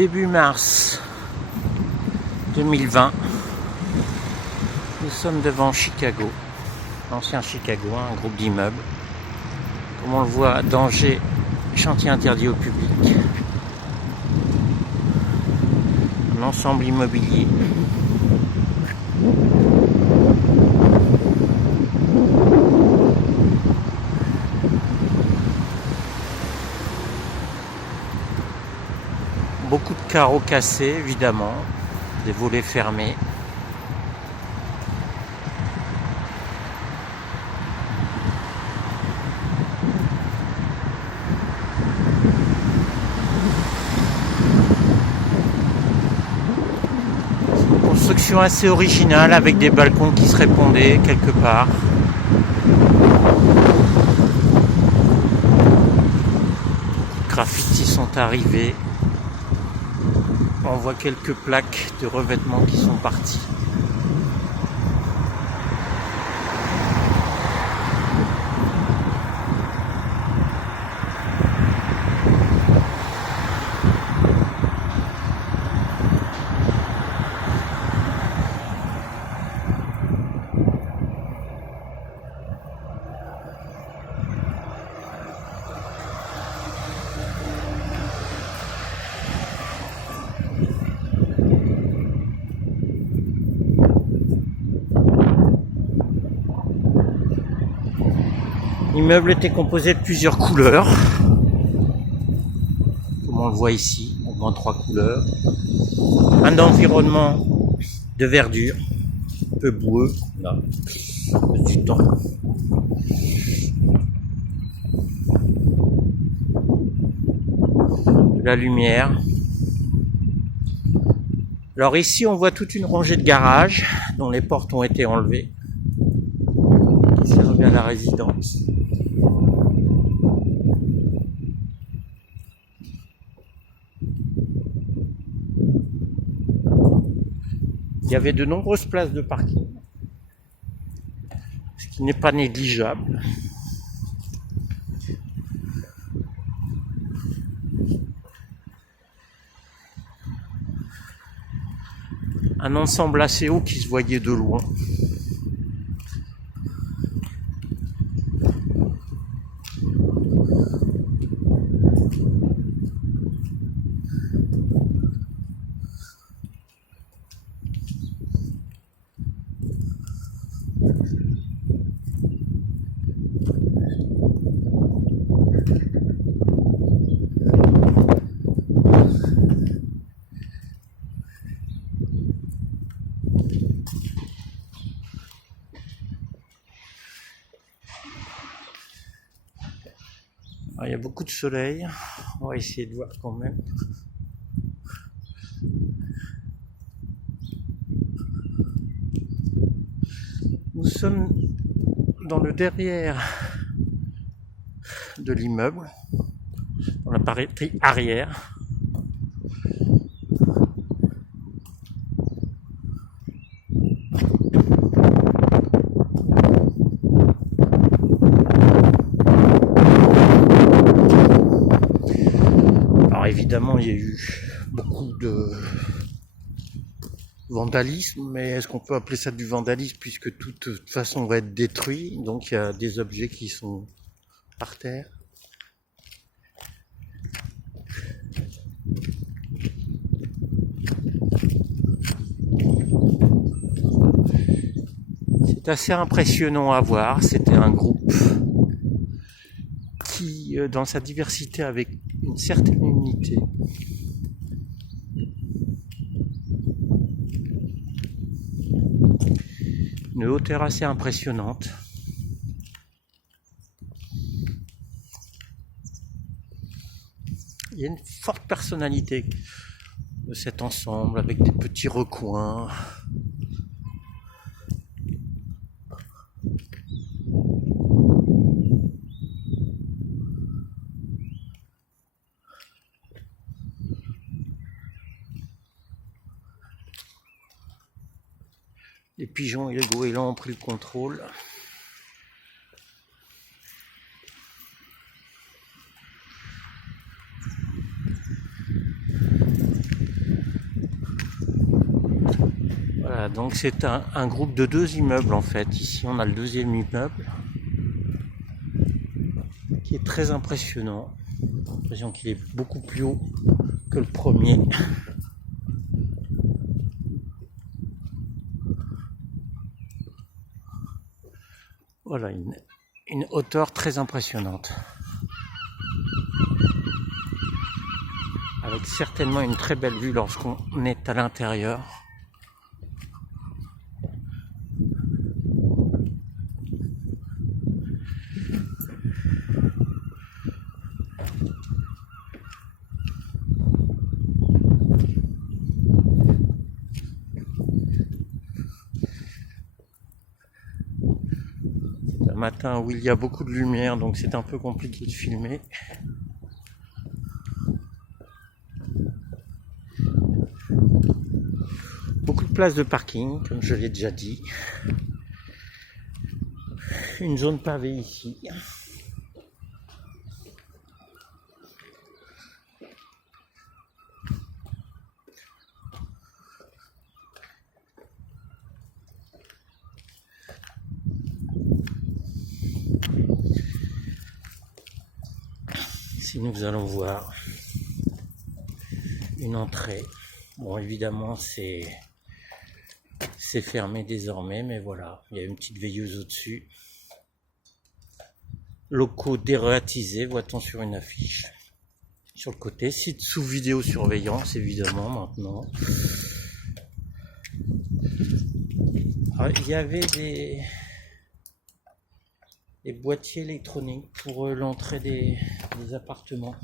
Début mars 2020, nous sommes devant Chicago, l'ancien Chicago, un groupe d'immeubles. Comme on le voit, danger, chantier interdit au public. Un ensemble immobilier. Beaucoup de carreaux cassés, évidemment, des volets fermés. C'est une construction assez originale avec des balcons qui se répondaient quelque part. Les graffitis sont arrivés. On voit quelques plaques de revêtement qui sont parties. L'immeuble était composé de plusieurs couleurs, comme on le voit ici, au moins 3 couleurs. Un environnement de verdure, un peu boueux, là, du temps. De la lumière. Alors ici, on voit toute une rangée de garages dont les portes ont été enlevées, qui servaient à la résidence. Il y avait de nombreuses places de parking, ce qui n'est pas négligeable. Un ensemble assez haut qui se voyait de loin. Alors, il y a beaucoup de soleil, on va essayer de voir quand même. Nous sommes dans le derrière de l'immeuble, dans la partie arrière. Alors évidemment, il y a eu beaucoup de vandalisme, mais est-ce qu'on peut appeler ça du vandalisme puisque de toute façon va être détruit, donc il y a des objets qui sont par terre. C'est assez impressionnant à voir, c'était un groupe qui, dans sa diversité, avait une certaine unité. Une hauteur assez impressionnante. Il y a une forte personnalité de cet ensemble avec des petits recoins. Les pigeons et les goélands ont pris le contrôle. Voilà, donc c'est un groupe de 2 immeubles en fait. Ici on a le 2e immeuble qui est très impressionnant. J'ai l'impression qu'il est beaucoup plus haut que le premier. Voilà, une hauteur très impressionnante. Avec certainement une très belle vue lorsqu'on est à l'intérieur. C'est un matin où il y a beaucoup de lumière, donc c'est un peu compliqué de filmer. Beaucoup de places de parking, comme je l'ai déjà dit. Une zone pavée ici. Ici nous allons voir une entrée. Bon, évidemment c'est fermé désormais, mais voilà, il y a une petite veilleuse au-dessus. Locaux dératisés, voit-on sur une affiche. Sur le côté, site sous vidéosurveillance évidemment maintenant. Alors, il y avait des boîtiers électroniques pour l'entrée des appartements.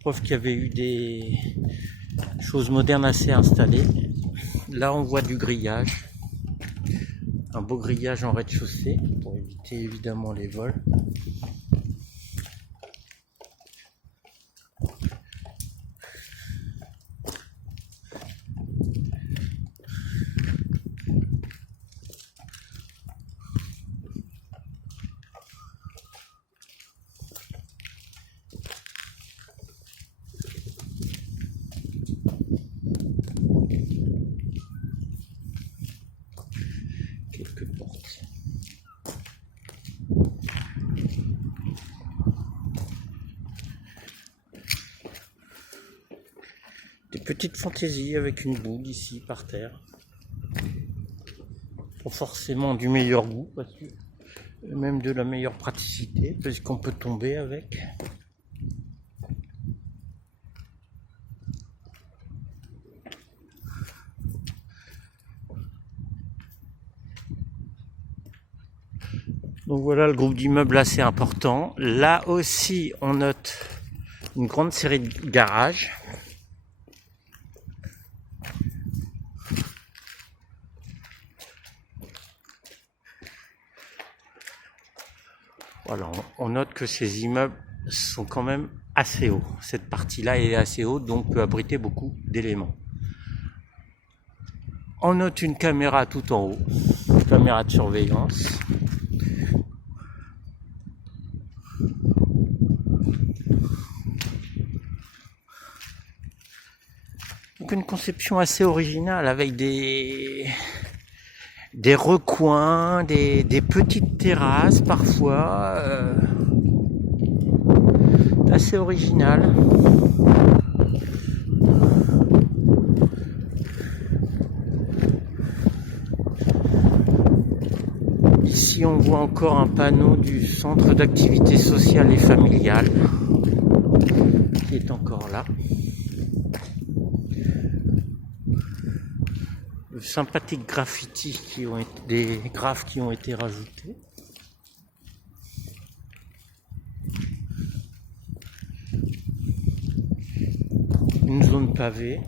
Preuve qu'il y avait eu des choses modernes assez installées. Là on voit du grillage, un beau grillage en rez-de-chaussée pour éviter évidemment les vols. Quelques portes. Des petites fantaisies avec une boule ici par terre. Pas forcément du meilleur goût, parce que même de la meilleure praticité, parce qu'on peut tomber avec. Donc voilà le groupe d'immeubles assez important. Là aussi, on note une grande série de garages. Voilà, on note que ces immeubles sont quand même assez hauts. Cette partie-là est assez haute, donc peut abriter beaucoup d'éléments. On note une caméra tout en haut, une caméra de surveillance. Donc une conception assez originale avec des recoins, des petites terrasses parfois, assez original. Ici on voit encore un panneau du centre d'activité sociale et familiale qui est encore là. De sympathiques graffitis des graphes qui ont été rajoutés. Une zone pavée.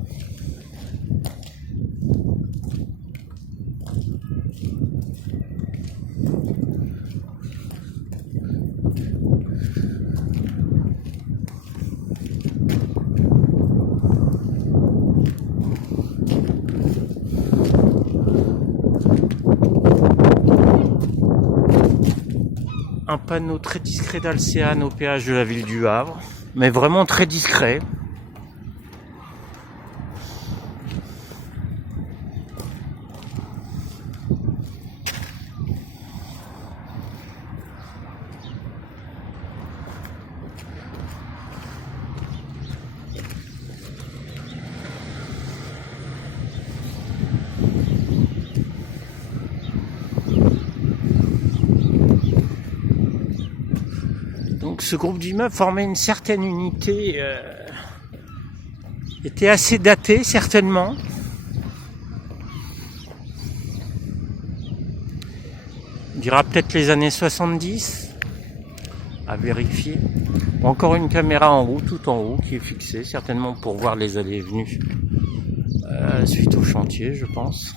Un panneau très discret d'Alcéane au péage de la ville du Havre, mais vraiment très discret. ce groupe d'immeubles formait une certaine unité, était assez daté certainement. On dira peut-être les années 70, à vérifier. Encore une caméra en haut, tout en haut, qui est fixée, certainement pour voir les allées et venues suite au chantier, je pense.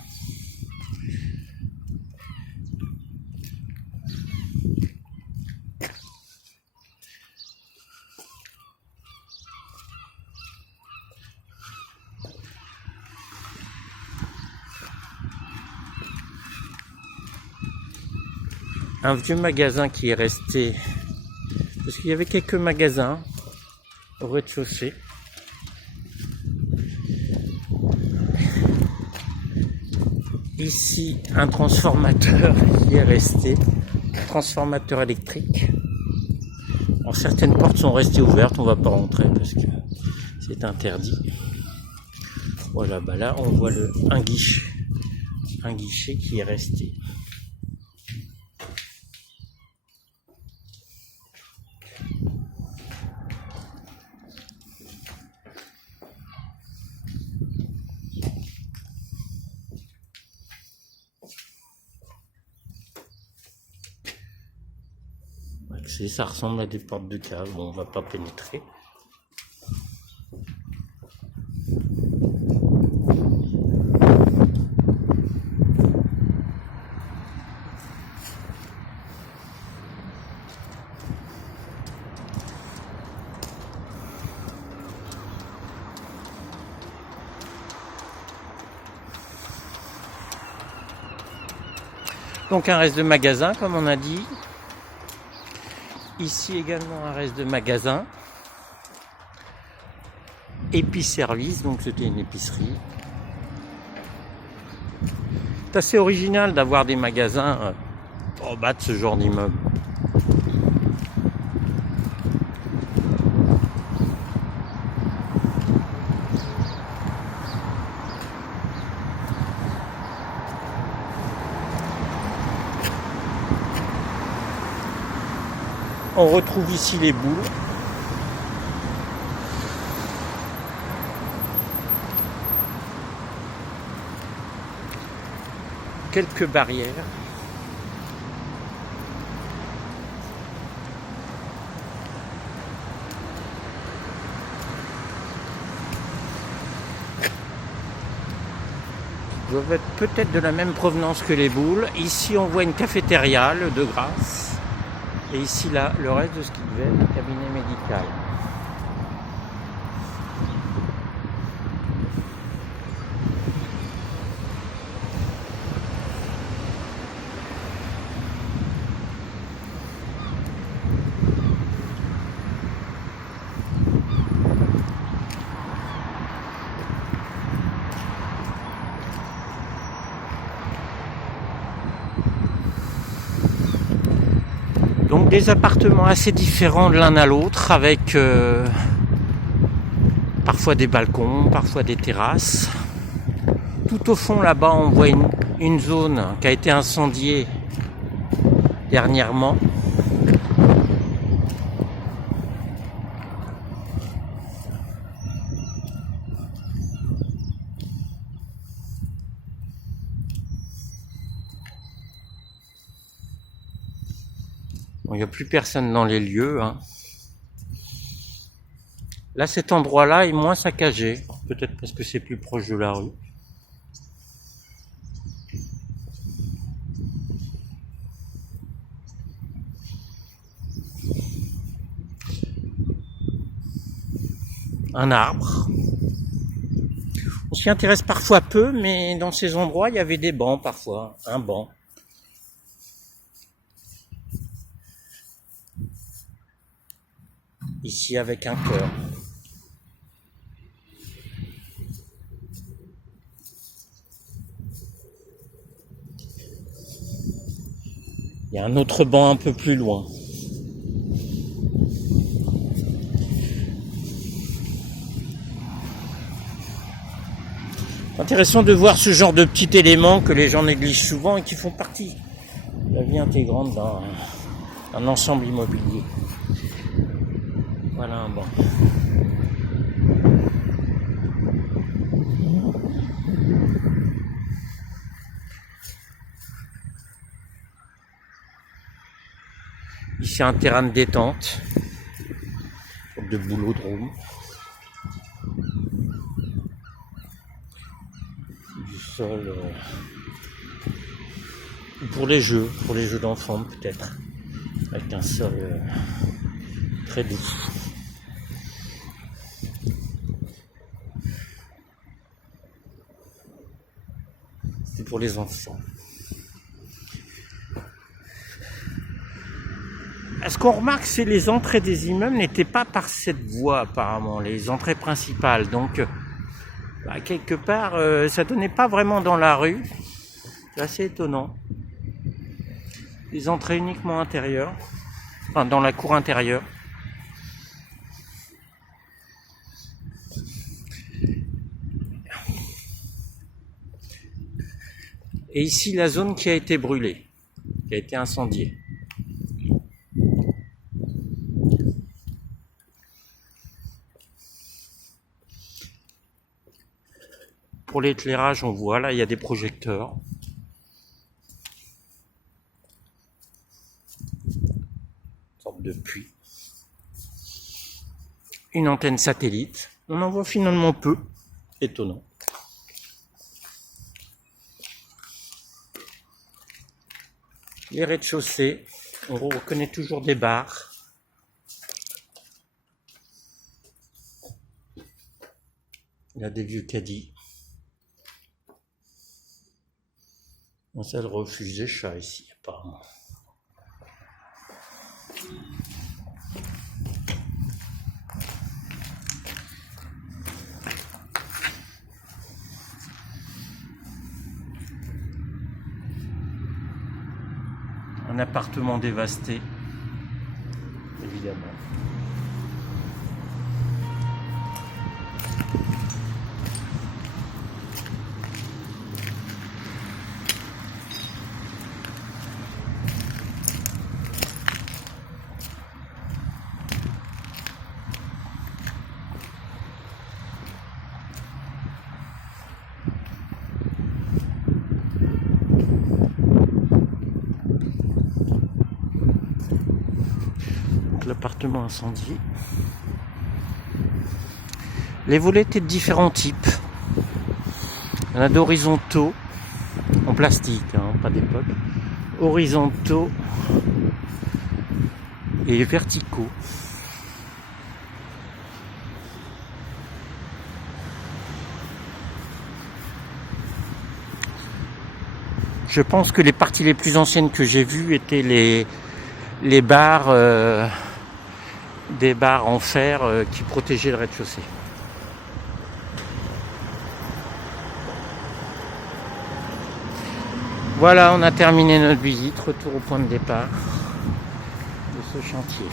Un vieux magasin qui est resté, parce qu'il y avait quelques magasins au rez-de-chaussée. Ici, un transformateur qui est resté, transformateur électrique. Alors, certaines portes sont restées ouvertes, on ne va pas rentrer parce que c'est interdit. Voilà, bah là on voit un guichet qui est resté. Ça ressemble à des portes de cave, bon, on va pas pénétrer. Donc un reste de magasin, comme on a dit. Ici également un reste de magasin. Épice-service, donc c'était une épicerie. C'est assez original d'avoir des magasins en bas de ce genre d'immeuble. On retrouve ici les boules. Quelques barrières. Ils doivent être peut-être de la même provenance que les boules. Ici on voit une cafétéria, le De Grasse. Et ici, là, le reste de ce qui devait être un cabinet médical. Donc des appartements assez différents de l'un à l'autre, avec parfois des balcons, parfois des terrasses. Tout au fond là-bas, on voit une zone qui a été incendiée dernièrement. Bon, il n'y a plus personne dans les lieux. Hein. Là, cet endroit-là est moins saccagé. Peut-être parce que c'est plus proche de la rue. Un arbre. On s'y intéresse parfois peu, mais dans ces endroits, il y avait des bancs parfois. Un banc. Ici avec un cœur. Il y a un autre banc un peu plus loin. C'est intéressant de voir ce genre de petits éléments que les gens négligent souvent et qui font partie de la vie intégrante d'un ensemble immobilier. Voilà un banc. Ici un terrain de détente, de boulodrome. Du sol pour les jeux d'enfants peut-être, avec un sol très doux. C'est pour les enfants. Ce qu'on remarque, c'est que les entrées des immeubles n'étaient pas par cette voie apparemment, les entrées principales. Donc, quelque part, ça donnait pas vraiment dans la rue. C'est assez étonnant. Les entrées uniquement intérieures, enfin dans la cour intérieure. Et ici, la zone qui a été brûlée, qui a été incendiée. Pour l'éclairage, on voit, là, il y a des projecteurs. Une sorte de puits. Une antenne satellite. On en voit finalement peu. Étonnant. Les rez-de-chaussée, on reconnaît toujours des bars. Il y a des vieux caddies. C'est le refuge des chats ici, apparemment. Un appartement dévasté, évidemment. L'appartement incendié. Les volets étaient de différents types. Il y en a d'horizontaux, en plastique, pas d'époque. Horizontaux et verticaux. Je pense que les parties les plus anciennes que j'ai vues étaient les barres, des barres en fer qui protégeaient le rez-de-chaussée. Voilà, on a terminé notre visite. Retour au point de départ de ce chantier.